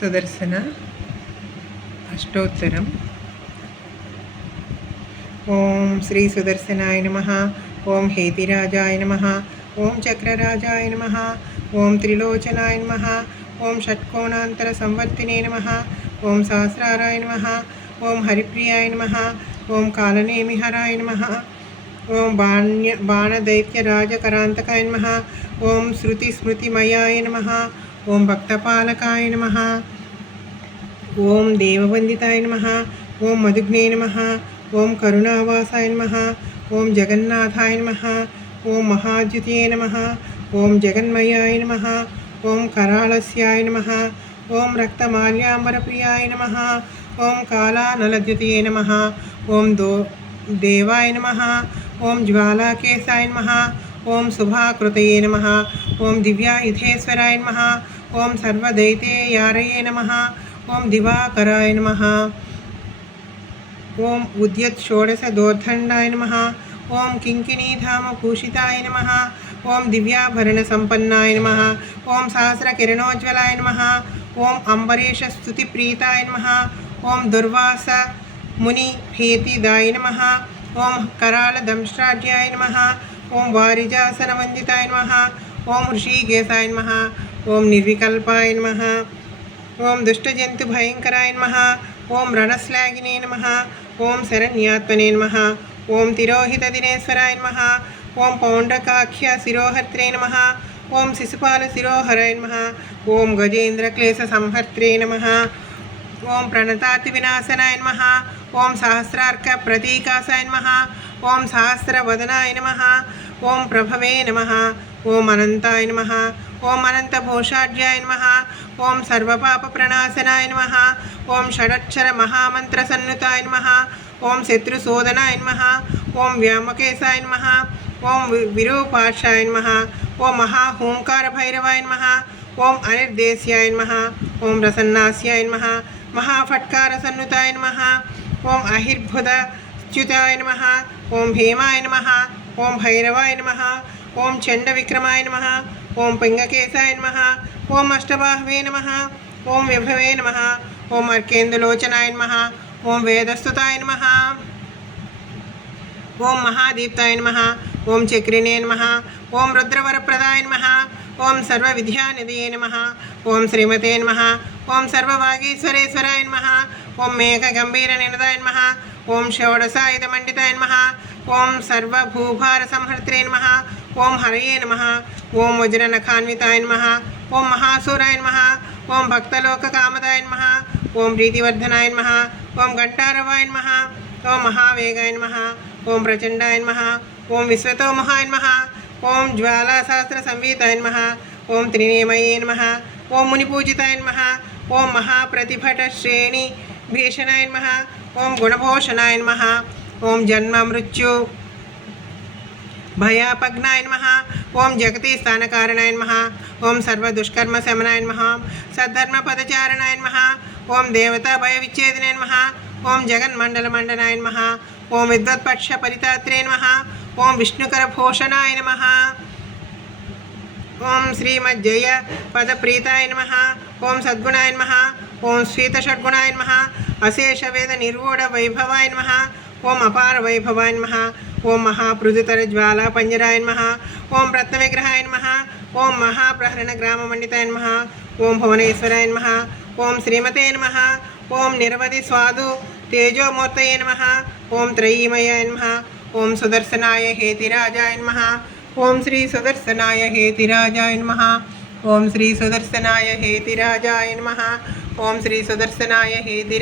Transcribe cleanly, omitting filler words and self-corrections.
सुदर्शन अष्टोत्तरम्। ओं श्री सुदर्शनाय नमः। ओं हेतिराजाय नमः। ओं चक्रराजाय नमः। ओं त्रिलोचनाय नमः। ओं षट्कोणांतर संवर्तिने नमः। ओं सहस्राराय नमः। ओं हरिप्रियाय नमः। ओं कालनेमिहराय नमः। ओं बाणदैत्यराजकरान्तकाय नमः। ओं श्रुतिस्मृतिमयाय नमः। ओं भक्तपालकाय नमः। ओं देववंदिताय नमः। ओं मधुग्ने नमः। ओं करुणावासाय नमः। ओं जगन्नाथाय नमः। ओं महाद्युतये नमः। ओं जगन्मयाय नमः। ओं करालस्याय नमः। ओं रक्तमाल्याम्बरप्रियाय नमः। ओं कालानलद्युतये नमः। ओं देवाय नमः। ओं ज्वालाकेशाय नमः। ओं शुभाकृतये नमः। ओं दिव्यायुधेश्वराय नमः। ओं सर्वदैतेयारये नमः। ओं दिवाकराय नमः। ओं उद्यत षोडश दोर्दंडाय नमः। ओं किंकिणीधामभूषिताय नमः। ओं दिव्याभरण संपन्नाय नमः। ओं सहस्र किरणोज्ज्वलाय नमः। ओं अम्बरीश स्तुतिप्रीताय नमः। ओं दुर्वास मुनि हेतिदाय नमः। ओं कराल दंष्ट्राढ्याय नमः। ओं वारिजासन वंदिताय नमः। ओं ऋषिकेशाय नमः। ओं निर्विकल्पाय नमः। ओं दुष्टजंतु भयंकराय नमः। ओं रणश्लाघिने नमः। ओं शरण्यात्मने नमः। ओं तिरोहित दिनेश्वराय नमः। ओं पौंडकाख्य शिरोहर्त्रे नमः। ओं शिशुपाल शिरोहराय नमः। ओं गजेन्द्र क्लेश संहर्त्रे नमः। ओं प्रणताति विनाशनाय नमः। ओं सहस्रार्क प्रतीकासाय नमः। ओं सहस्रवदनाय नमः। ओं प्रभवे नमः। ओं अनंताय नमः। ओं अनंतभूषाढ्याय नमः। ओं सर्वपाप प्रणाशनाय नमः। ओं षडक्षर महामंत्र सन्नुताय नमः। ओं शत्रुशोधनाय नमः। ओं व्यामकेशाय नमः। ओं विरूपाक्षाय नमः। ओं महाहूंकार भैरवाय नमः। ओं अनिर्देश्याय नमः। ओं प्रसन्नास्याय नमः। महाफट्कार सन्नुताय नमः। ओं अहिर्भुतच्युताय नमः। ओं भीमाय नमः। ओं भैरवाय नमः। ओं चंडविक्रमाय नमः। ओं पिंगकेशाय नमः। ओं अष्टबाहवे नमः। ओं विभवे नमः। ओं अर्केन्दुलोचनाय नमः। ओं वेदस्तुताय नमः। ओं महादीप्ताय नमः। ओं चक्रिणे नमः। ओं रुद्रवरप्रदाय नमः। ओं सर्वविद्यानिधये नमः। ओं श्रीमते नमः। ओं सर्ववागीश्वरेश्वराय नमः। ओं मेघगंभीरनिनदाय नमः। ओं षोडशायुधमण्डिताय नमः। ओं सर्वभूभार संहर्त्रे नमः। ओं हरये नमः। ओं वज्रनखान्विताय नमः। ओं महासूराय नमः। ओं भक्तलोककामदाय नमः। ओं प्रीतिवर्धनाय नमः। ओं घंटारवाय नमः। ओं महावेगाय नमः। ओं प्रचंडाय नमः। ओं विश्वतोमुहाय नमः। ओं ज्वालाशास्त्र संवीताय नमः। ओं त्रिनेमये नमः। ओं मुनिपूजिताय नमः। ओं महाप्रतिभट श्रेणी भीषणाय नमः। ओं गुणभूषणाय नमः। ओं जन्म मृत्यु भयापग्नाय नमः। ओं जगति स्थानकारणाय नमः। ओं सर्वदुष्कर्म शमनाय नमः। सद्धर्म पदचारणाय नमः। ओं देवता भय विच्छेदनाय नमः। ओं जगन्मंडलमंडनाय नमः। ओं विद्वत्पक्ष परितात्रे नमः। ओं विष्णुकर भूषणाय नमः। ओं श्रीमज्जय पदप्रीताय नमः। ओं सद्गुणाय नमः। ओं श्वेतषड्गुणाय नमः। अशेष वेद निर्वूढ़ वैभवाय नमः। ओं अपार वैभवाय नमः। ओं महापृथुतर ज्वाला पंजराय नमः। ओं रत्नविग्रहाय नमः। ओं महाप्रहरण ग्राममंडिताय नमः। ओं भुवनेश्वराय नमः। ओं श्रीमते नमः। ओं निरवधि स्वादु तेजोमूर्तये नमः। ओं त्रयीमयाय नमः। ओं सुदर्शनाय हेतिराजाय नमः। ओं श्री सुदर्शनाय हेतिराजाय नमः। ओं श्री सुदर्शनाय हेतिराजाय नमः। ओं श्री सुदर्शनाय हेति